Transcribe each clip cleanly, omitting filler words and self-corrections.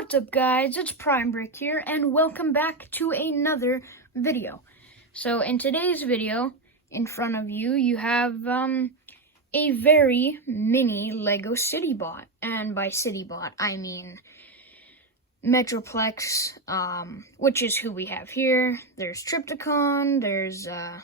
What's up, guys? It's Prime Brick here, and welcome back to another video. So in today's video, in front of you, you have a very mini Lego City Bot. And by City Bot, I mean Metroplex, which is who we have here. There's Trypticon, there's I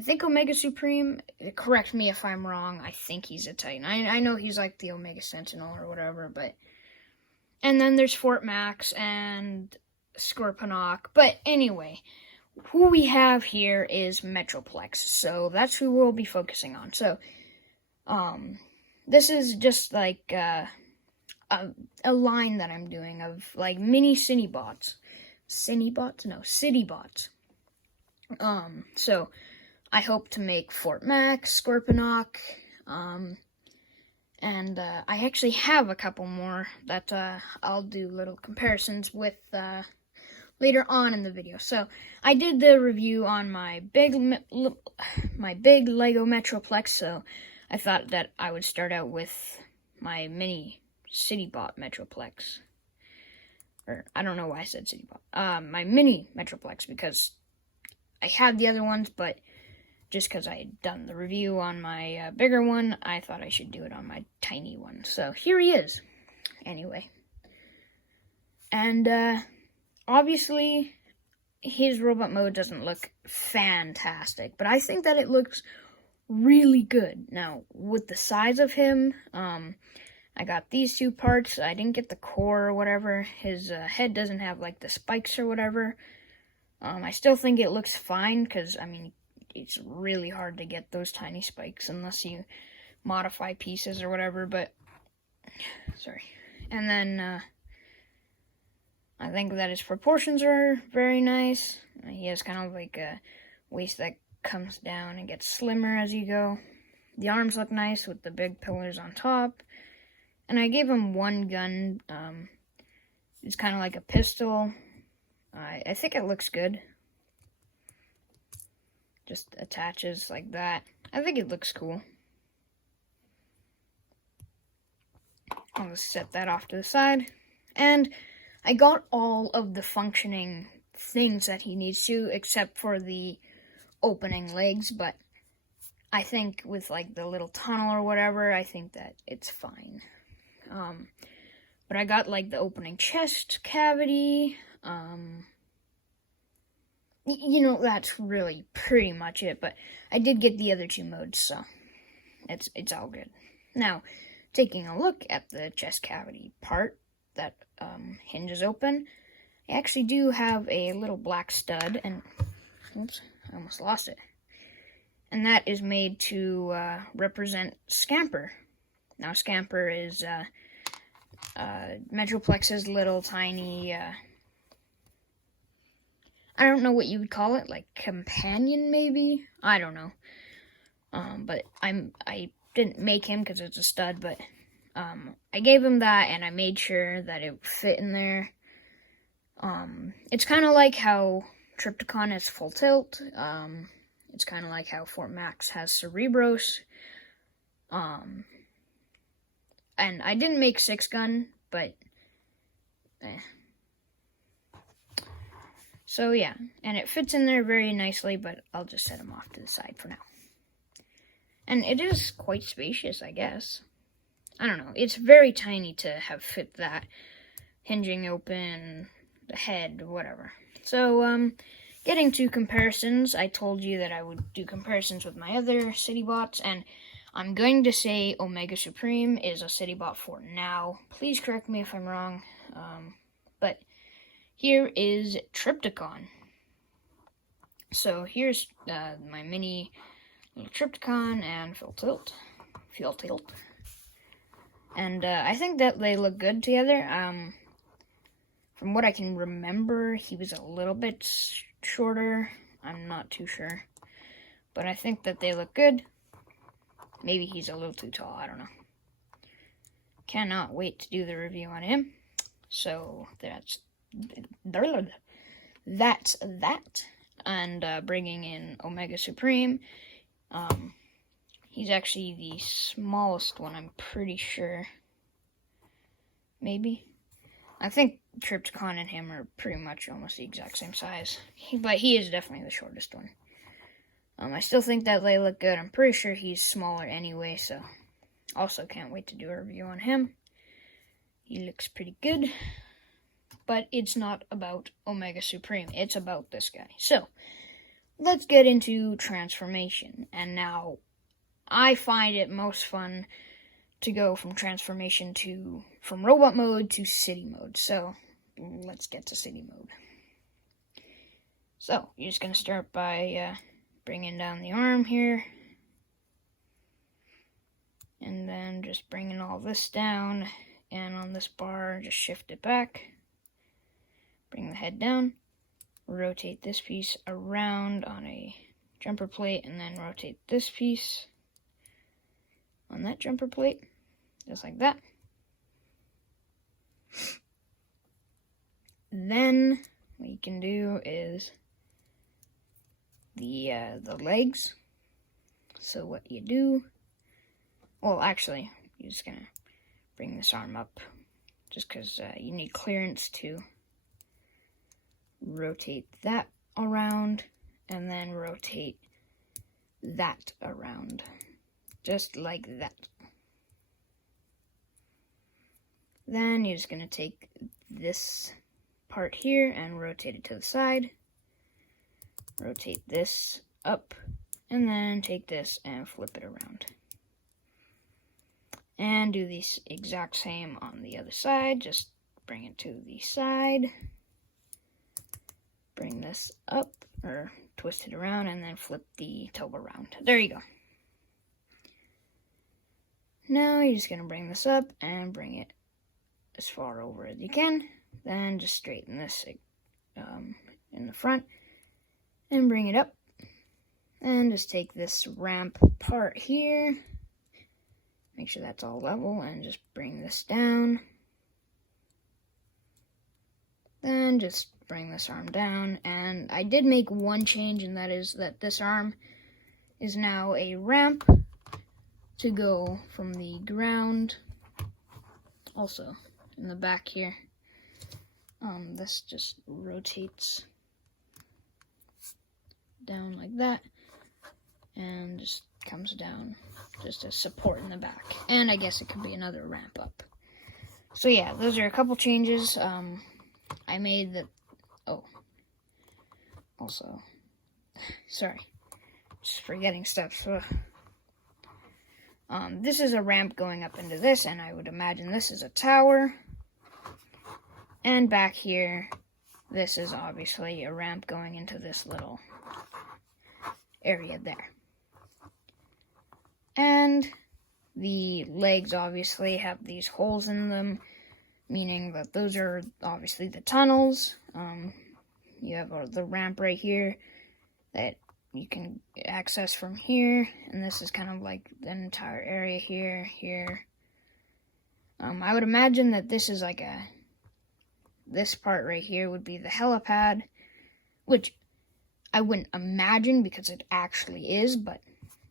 think Omega Supreme. Correct me if I'm wrong. I think he's a Titan. I know he's like the Omega Sentinel or whatever, but... And then there's Fort Max and Scorponok. But anyway, who we have here is Metroplex. So that's who we'll be focusing on. So, this is just like a line that I'm doing of like mini City Bots. City Bots? No, City Bots. So I hope to make Fort Max, Scorponok, and I actually have a couple more that I'll do little comparisons with later on in the video. So I did the review on my big Lego Metroplex, so I thought that I would start out with my mini City Bot Metroplex. Or, I don't know why I said City Bot. My mini Metroplex, because I had the other ones, but just because I had done the review on my bigger one, I thought I should do it on my tiny one. So here he is. Anyway. And obviously, his robot mode doesn't look fantastic, but I think that it looks really good. Now, with the size of him, I got these two parts. I didn't get the core or whatever. His head doesn't have like the spikes or whatever. I still think it looks fine because, I mean, it's really hard to get those tiny spikes unless you modify pieces or whatever, but, sorry. And then, I think that his proportions are very nice. He has kind of like a waist that comes down and gets slimmer as you go. The arms look nice with the big pillars on top. And I gave him one gun. It's kind of like a pistol. I think it looks good. Just attaches like that. I think it looks cool. I'll just set that off to the side. And I got all of the functioning things that he needs to, except for the opening legs, but I think with like the little tunnel or whatever, I think that it's fine. But I got like the opening chest cavity, you know, that's really pretty much it, but I did get the other two modes, so it's all good. Now, taking a look at the chest cavity part that hinges open, I actually do have a little black stud, and, oops, I almost lost it. And that is made to represent Scamper. Now, Scamper is Metroplex's little tiny... I don't know what you would call it, like companion maybe? I don't know. But I didn't make him because it's a stud, but I gave him that and I made sure that it would fit in there. It's kind of like how Trypticon has full tilt. It's kind of like how Fort Max has Cerebros. And I didn't make 6-gun, but so yeah, and it fits in there very nicely, but I'll just set him off to the side for now. And it is quite spacious, I guess. I don't know, it's very tiny to have fit that hinging open, the head, whatever. So, getting to comparisons, I told you that I would do comparisons with my other City Bots, and I'm going to say Omega Supreme is a City Bot for now. Please correct me if I'm wrong, but here is Trypticon. So here's my mini little Trypticon and Full Tilt. And I think that they look good together. From what I can remember, he was a little bit shorter. I'm not too sure. But I think that they look good. Maybe he's a little too tall, I don't know. Cannot wait to do the review on him. So that's that. And bringing in Omega Supreme. He's actually the smallest one, I'm pretty sure. Maybe. I think Tripticon and him are pretty much almost the exact same size. But he is definitely the shortest one. I still think that they look good. I'm pretty sure he's smaller anyway, so also can't wait to do a review on him. He looks pretty good. But it's not about Omega Supreme. It's about this guy. So, let's get into transformation. And now, I find it most fun to go from transformation from robot mode to city mode. So, let's get to city mode. So, you're just going to start by bringing down the arm here. And then just bringing all this down. And on this bar, just shift it back. Bring the head down. Rotate this piece around on a jumper plate. And then rotate this piece on that jumper plate. Just like that. Then what you can do is the legs. So what you do, well, actually, you're just gonna bring this arm up, just because you need clearance to rotate that around, and then rotate that around, just like that. Then you're just gonna take this part here and rotate it to the side. Rotate this up, and then take this and flip it around. And do the exact same on the other side. Just bring it to the side. Bring this up, or twist it around, and then flip the toe around. There you go. Now you're just going to bring this up and bring it as far over as you can. Then just straighten this in the front and bring it up. And just take this ramp part here. Make sure that's all level and just bring this down. Then just bring this arm down. And I did make one change, and that is that this arm is now a ramp to go from the ground. Also, in the back here, this just rotates down like that. And just comes down just as support in the back. And I guess it could be another ramp up. So yeah, those are a couple changes. I made that. Oh, also, sorry, just forgetting stuff. This is a ramp going up into this, and I would imagine this is a tower. And back here, this is obviously a ramp going into this little area there. And the legs obviously have these holes in them, meaning that those are obviously the tunnels. You have the ramp right here that you can access from here, and this is kind of like the entire area here. I would imagine that this is like this part right here would be the helipad, which I wouldn't imagine because it actually is, but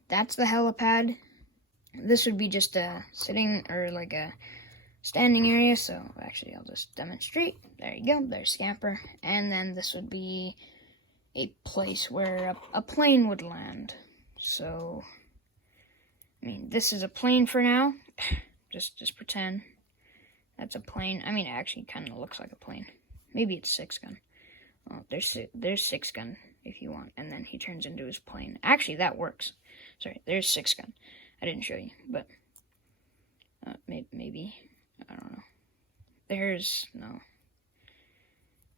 that's the helipad. This would be just a sitting or like a standing area. So actually, I'll just demonstrate. There you go. There's Scamper. And then this would be a place where a plane would land. So, I mean, this is a plane for now. Just pretend that's a plane. I mean, it actually kind of looks like a plane. Maybe it's 6-gun. Oh, there's 6-gun if you want. And then he turns into his plane. Actually, that works. Sorry, there's 6-gun. I didn't show you, but maybe. I don't know. There's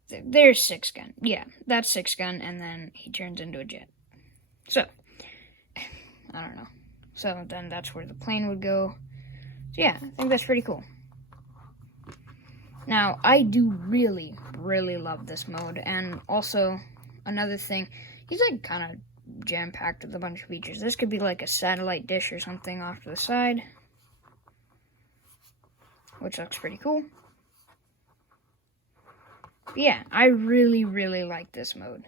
6-gun. Yeah, that's 6-gun, and then he turns into a jet. So, I don't know. So then that's where the plane would go. So yeah, I think that's pretty cool. Now, I do really, really love this mode, and also another thing, he's like kind of jam-packed with a bunch of features. This could be like a satellite dish or something off to the side, which looks pretty cool. But yeah, I really, really like this mode.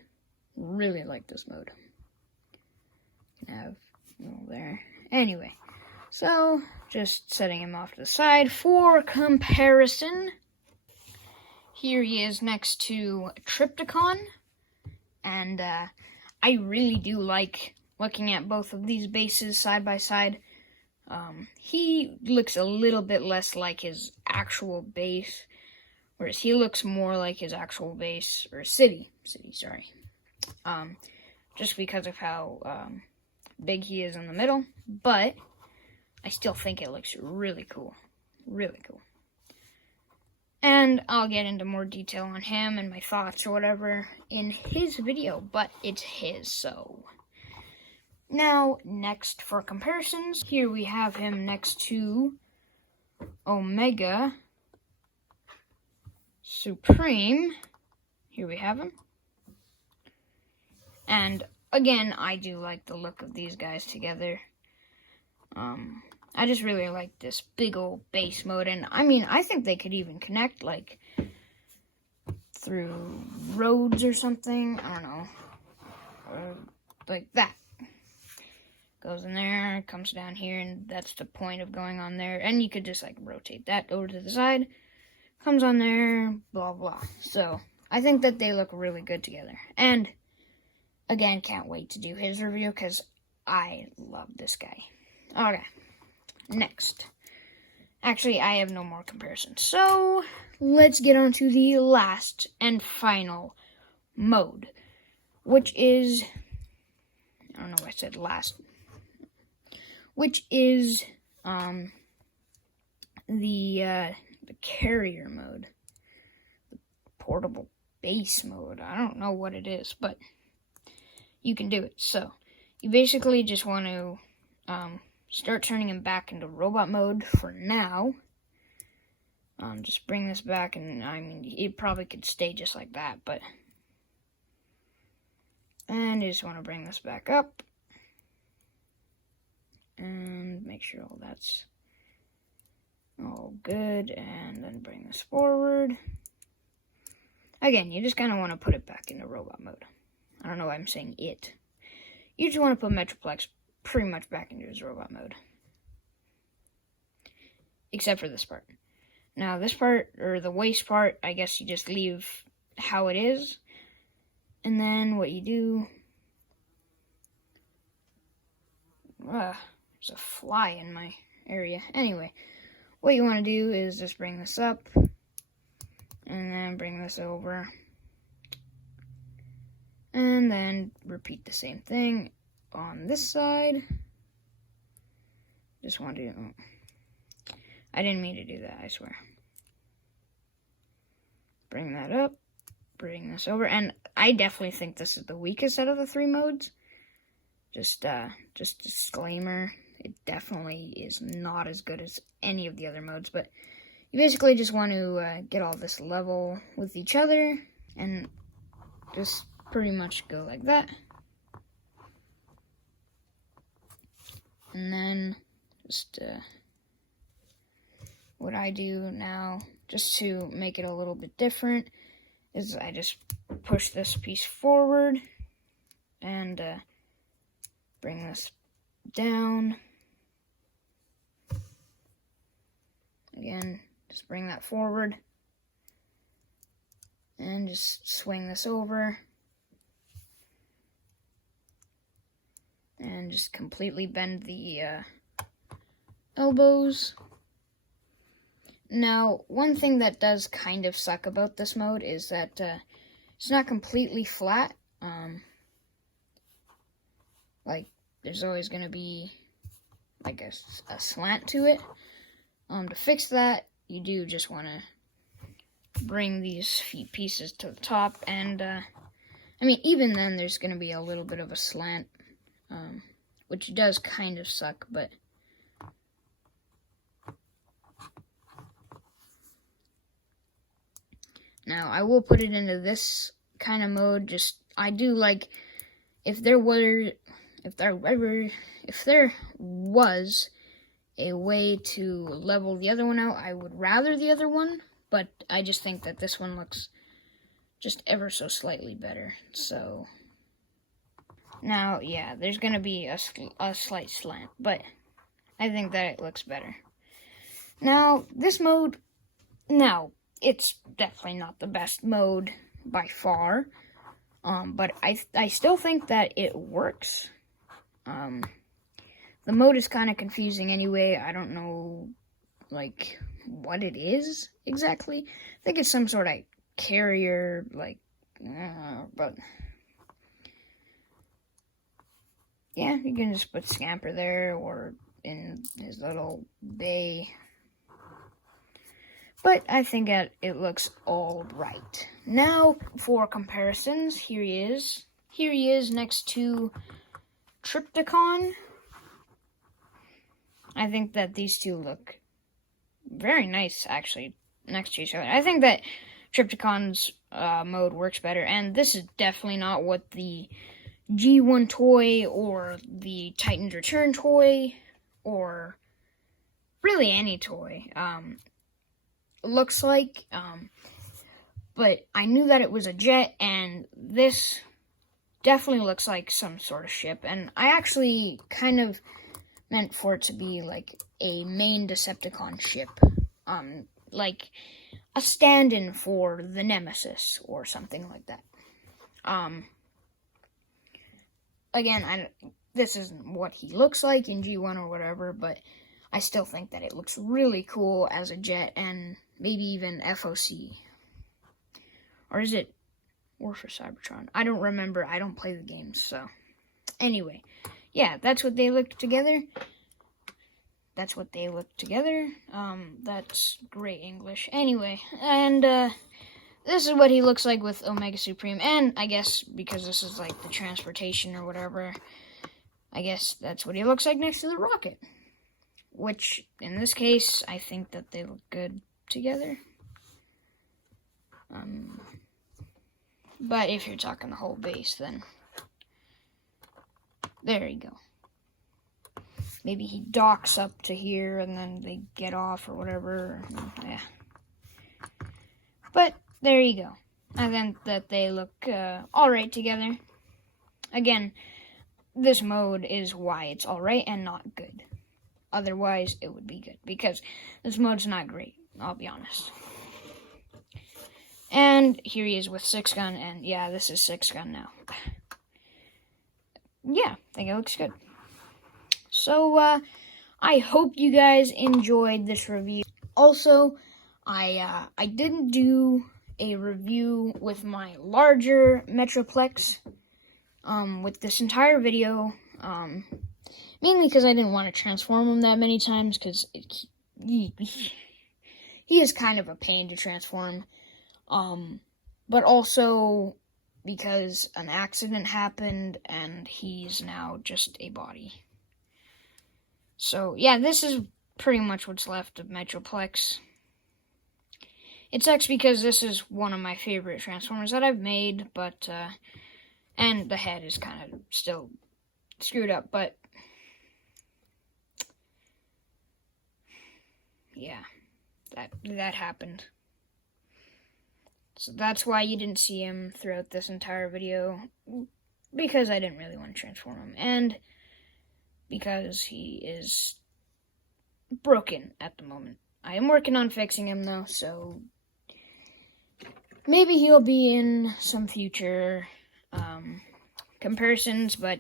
Really like this mode. Have there. Anyway, so just setting him off to the side for comparison. Here he is next to Triptychon, and I really do like looking at both of these bases side by side. He looks a little bit less like his actual base, whereas he looks more like his actual base, or city, sorry. Just because of how big he is in the middle, but I still think it looks really cool. Really cool. And I'll get into more detail on him and my thoughts or whatever in his video, but it's his, so. Now, next for comparisons, here we have him next to Omega Supreme. Here we have him. And again, I do like the look of these guys together. I just really like this big old base mode, and I mean, I think they could even connect, like, through roads or something, I don't know, or like that. Goes in there, comes down here, and that's the point of going on there, and you could just, like, rotate that over to the side, comes on there, blah, blah. So, I think that they look really good together, and, again, can't wait to do his review, because I love this guy. Okay. Next. Actually, I have no more comparisons. So, let's get on to the last and final mode, which is, I don't know why I said last, which is the carrier mode, the portable base mode. I don't know what it is, but you can do it. So, you basically just want to start turning him back into robot mode for now. Just bring this back, and I mean, it probably could stay just like that, but. And you just want to bring this back up. And make sure all that's all good, and then bring this forward. Again, you just kind of want to put it back into robot mode. I don't know why I'm saying it. You just want to put Metroplex pretty much back into his robot mode. Except for this part. Now, this part, or the waist part, I guess you just leave how it is. And then what you do. There's a fly in my area. Anyway, what you want to do is just bring this up. And then bring this over. And then repeat the same thing on this side. Just want to. I didn't mean to do that, I swear. Bring that up. Bring this over. And I definitely think this is the weakest out of the three modes. Just disclaimer. It definitely is not as good as any of the other modes. But you basically just want to get all this level with each other. And just pretty much go like that. And then just what I do now, just to make it a little bit different, is I just push this piece forward and bring this down. Again, just bring that forward and just swing this over. And just completely bend the elbows. Now, one thing that does kind of suck about this mode is that it's not completely flat. Like, there's always going to be like a slant to it. To fix that, you do just want to bring these pieces to the top. And, I mean, even then, there's going to be a little bit of a slant. Which does kind of suck, but now I will put it into this kind of mode. Just I do like if there was a way to level the other one out, I would rather the other one, but I just think that this one looks just ever so slightly better. So now, yeah, there's going to be a slight slant, but I think that it looks better. Now, this mode, it's definitely not the best mode by far. But I still think that it works. The mode is kind of confusing anyway. I don't know, like, what it is exactly. I think it's some sort of carrier, like, but yeah, you can just put Scamper there or in his little bay. But I think that it looks all right. Now, for comparisons, here he is. Here he is next to Triptychon. I think that these two look very nice, actually, next to each other. I think that Triptychon's mode works better, and this is definitely not what the G1 toy or the Titan's Return toy or really any toy looks like. But I knew that it was a jet, and this definitely looks like some sort of ship, and I actually kind of meant for it to be like a main Decepticon ship, like a stand-in for the Nemesis or something like that. Again, this isn't what he looks like in G1 or whatever, but I still think that it looks really cool as a jet, and maybe even FOC. Or is it War for Cybertron? I don't remember. I don't play the games, so. Anyway, yeah, that's what they look together. That's what they look together. That's great English. Anyway, and this is what he looks like with Omega Supreme, and I guess because this is like the transportation or whatever, I guess that's what he looks like next to the rocket. Which, in this case, I think that they look good together. But if you're talking the whole base, then there you go. Maybe he docks up to here and then they get off or whatever. Yeah. But there you go. I think that they look alright together. Again, this mode is why it's alright and not good. Otherwise, it would be good. Because this mode's not great, I'll be honest. And here he is with 6-gun, and yeah, this is 6-gun now. Yeah, I think it looks good. So, I hope you guys enjoyed this review. Also, I didn't do a review with my larger Metroplex, with this entire video, mainly because I didn't want to transform him that many times, because he is kind of a pain to transform. But also because an accident happened and he's now just a body. So, yeah, this is pretty much what's left of Metroplex. It sucks because this is one of my favorite Transformers that I've made, but, and the head is kind of still screwed up, but, yeah, that happened. So that's why you didn't see him throughout this entire video, because I didn't really want to transform him, and because he is broken at the moment. I am working on fixing him, though, so maybe he'll be in some future comparisons, but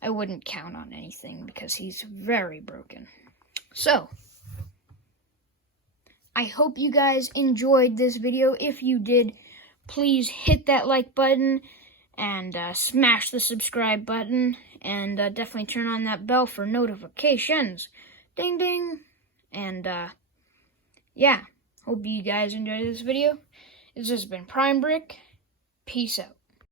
I wouldn't count on anything, because he's very broken. So, I hope you guys enjoyed this video. If you did, please hit that like button and smash the subscribe button, and definitely turn on that bell for notifications. Ding ding. And yeah, hope you guys enjoyed this video. This has been Prime Brick. Peace out.